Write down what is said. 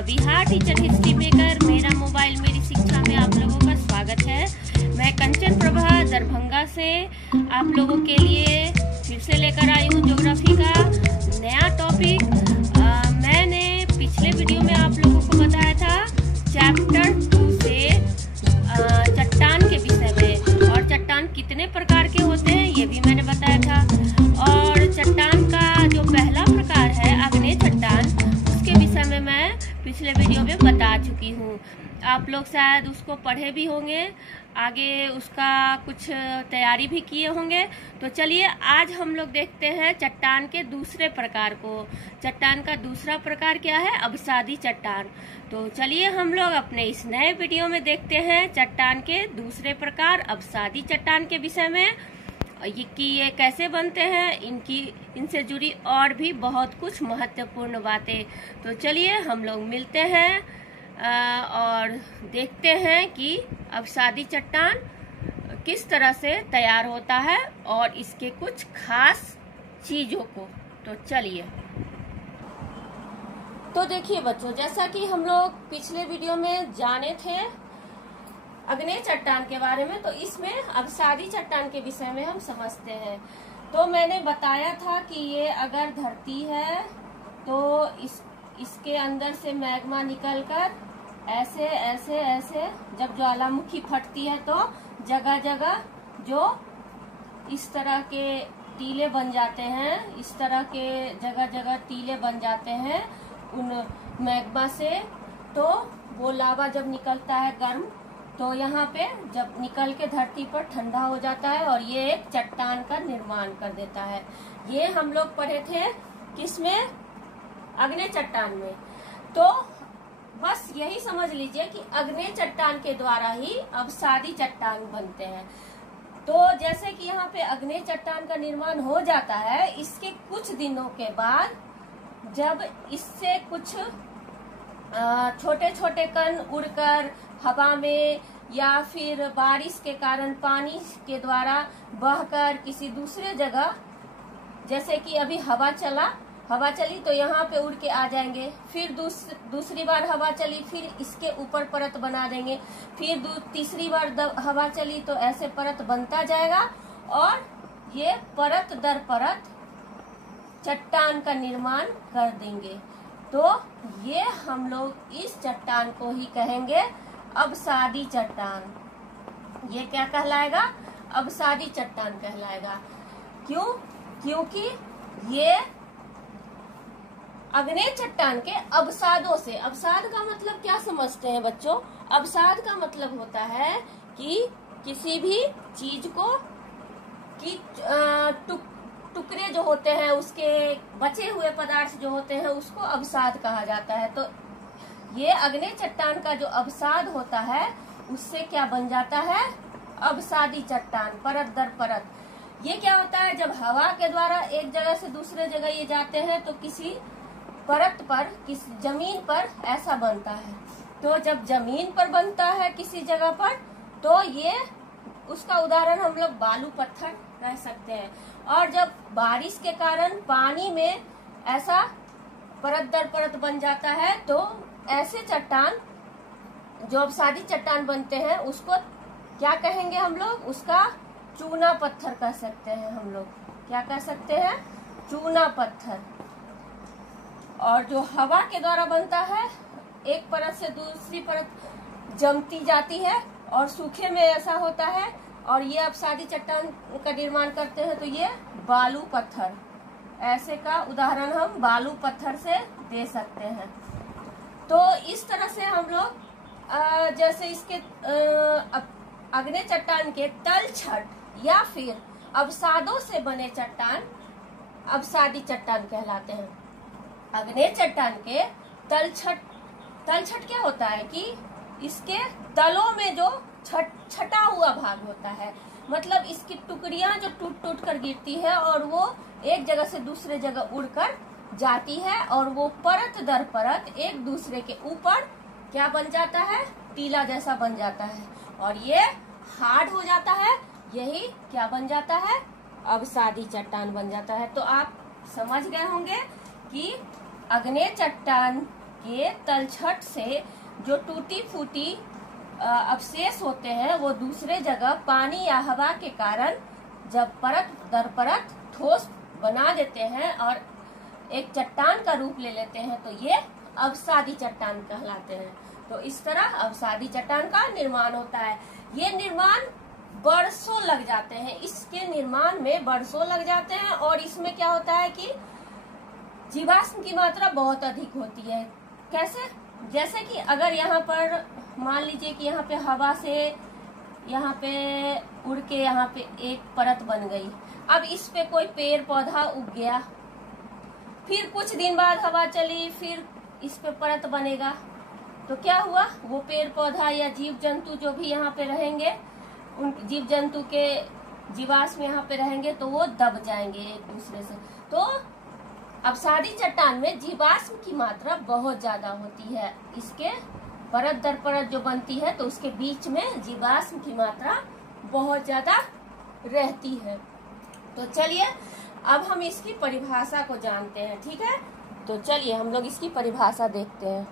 The Bihar teacher history maker. मेरा mobile मेरी शिक्षा में आप लोगों का स्वागत है। मैं कंचन प्रभा दरभंगा से आप लोगों के लिए फिर से लेकर आई हूँ ज्योग्राफी का नया टॉपिक। मैंने पिछले वीडियो में आप लोगों को बताया था चैप्टर 2 से चट्टान के विषय में, और चट्टान कितने प्रकार के होते हैं ये भी मैंने बताया था। और चट्टान का जो पहला प्रकार है आग्नेय चट्टान, उसके विषय में मैं पिछले वीडियो में बता चुकी हूँ। आप लोग शायद उसको पढ़े भी होंगे, आगे उसका कुछ तैयारी भी किए होंगे। तो चलिए आज हम लोग देखते हैं चट्टान के दूसरे प्रकार को। चट्टान का दूसरा प्रकार क्या है? अवसादी चट्टान। तो चलिए हम लोग अपने इस नए वीडियो में देखते हैं चट्टान के दूसरे प्रकार अवसादी चट्टान के विषय में, ये कैसे बनते हैं, इनसे जुड़ी और भी बहुत कुछ महत्वपूर्ण बातें। तो चलिए हम लोग मिलते हैं और देखते हैं कि अवसादी चट्टान किस तरह से तैयार होता है और इसके कुछ खास चीजों को। तो चलिए, तो देखिए बच्चों, जैसा कि हम लोग पिछले वीडियो में जाने थे आग्नेय चट्टान के बारे में, तो इसमें अवसादी चट्टान के विषय में हम समझते हैं। तो मैंने बताया था कि ये अगर धरती है तो इसके अंदर से मैग्मा निकलकर ऐसे ऐसे ऐसे जब ज्वालामुखी फटती है तो जगह जगह जो इस तरह के टीले बन जाते हैं, इस तरह के जगह जगह टीले बन जाते हैं उन मैग्मा से। तो वो लावा जब निकलता है गर्म, तो यहाँ पे जब निकल के धरती पर ठंडा हो जाता है और ये एक चट्टान का निर्माण कर देता है। ये हम लोग पढ़े थे किसमें? आग्नेय चट्टान में। तो बस यही समझ लीजिए कि आग्नेय चट्टान के द्वारा ही अवसादी चट्टान बनते हैं। तो जैसे कि यहाँ पे आग्नेय चट्टान का निर्माण हो जाता है, इसके कुछ दिनों के बाद जब इससे कुछ छोटे छोटे कण उड़कर हवा में या फिर बारिश के कारण पानी के द्वारा बहकर किसी दूसरे जगह, जैसे कि अभी हवा चली तो यहाँ पे उड़ के आ जाएंगे। फिर दूसरी बार हवा चली, फिर इसके ऊपर परत बना देंगे। फिर तीसरी बार हवा चली तो ऐसे परत बनता जाएगा और ये परत दर परत चट्टान का निर्माण कर देंगे। तो ये हम लोग इस चट्टान को ही कहेंगे अवसादी चट्टान। ये क्या कहलाएगा? अवसादी चट्टान कहलाएगा। क्यों? क्योंकि ये आग्नेय चट्टान के अवसादों से, अवसाद का मतलब क्या समझते हैं बच्चों? अवसाद का मतलब होता है कि किसी भी चीज को कि टुकड़े जो होते हैं, उसके बचे हुए पदार्थ जो होते हैं, उसको अवसाद कहा जाता है। तो ये आग्नेय चट्टान का जो अवसाद होता है उससे क्या बन जाता है? अवसादी चट्टान, परत दर परत। ये क्या होता है? जब हवा के द्वारा एक जगह से दूसरे जगह ये जाते हैं तो किसी परत पर, किसी जमीन पर ऐसा बनता है। तो जब जमीन पर बनता है किसी जगह पर, तो ये उसका उदाहरण हम लोग बालू पत्थर कह सकते हैं। और जब बारिश के कारण पानी में ऐसा परत दर परत बन जाता है, तो ऐसे चट्टान जो अवसादी चट्टान बनते हैं उसको क्या कहेंगे हम लोग? उसका चूना पत्थर कह सकते हैं। हम लोग क्या कह सकते हैं? चूना पत्थर। और जो हवा के द्वारा बनता है, एक परत से दूसरी परत जमती जाती है और सूखे में ऐसा होता है, और ये अवसादी चट्टान का निर्माण करते हैं, तो ये बालू पत्थर, ऐसे का उदाहरण हम बालू पत्थर से दे सकते हैं। तो इस तरह से हम लोग जैसे इसके आग्नेय चट्टान के तलछट या फिर अवसादों से बने चट्टान अवसादी चट्टान कहलाते हैं। आग्नेय चट्टान के तलछट क्या होता है कि इसके तलों में जो छटा हुआ भाग होता है, मतलब इसकी टुकड़ियां जो टूट टूट कर गिरती है और वो एक जगह से दूसरे जगह उड़कर जाती है, और वो परत दर परत एक दूसरे के ऊपर क्या बन जाता है? टीला जैसा बन जाता है, और ये हार्ड हो जाता है। यही क्या बन जाता है? अवसादी चट्टान बन जाता है। तो आप समझ गए होंगे कि आग्नेय चट्टान के तलछट से जो टूटी फूटी अवशेष होते हैं वो दूसरे जगह पानी या हवा के कारण जब परत दर परत ठोस बना देते हैं और एक चट्टान का रूप ले लेते हैं तो ये अवसादी चट्टान कहलाते हैं। तो इस तरह अवसादी चट्टान का निर्माण होता है। ये निर्माण बरसों लग जाते हैं, इसके निर्माण में बरसों लग जाते हैं और इसमें क्या होता है कि जीवाश्म की मात्रा बहुत अधिक होती है। कैसे? जैसे कि अगर यहाँ पर मान लीजिए कि यहाँ पे हवा से यहाँ पे उड़ के यहाँ पे एक परत बन गई, अब इस पे कोई पेड़ पौधा उग गया, फिर कुछ दिन बाद हवा चली, फिर इस पे परत बनेगा, तो क्या हुआ, वो पेड़ पौधा या जीव जंतु जो भी यहाँ पे रहेंगे, उन जीव जंतु के जीवाश्म यहाँ पे रहेंगे तो वो दब जाएंगे एक दूसरे से। तो अवसादी चट्टान में जीवाश्म की मात्रा बहुत ज्यादा होती है। इसके परत दर परत जो बनती है तो उसके बीच में जीवाश्म की मात्रा बहुत ज्यादा रहती है। तो चलिए अब हम इसकी परिभाषा को जानते हैं। ठीक है, तो चलिए हम लोग इसकी परिभाषा देखते हैं।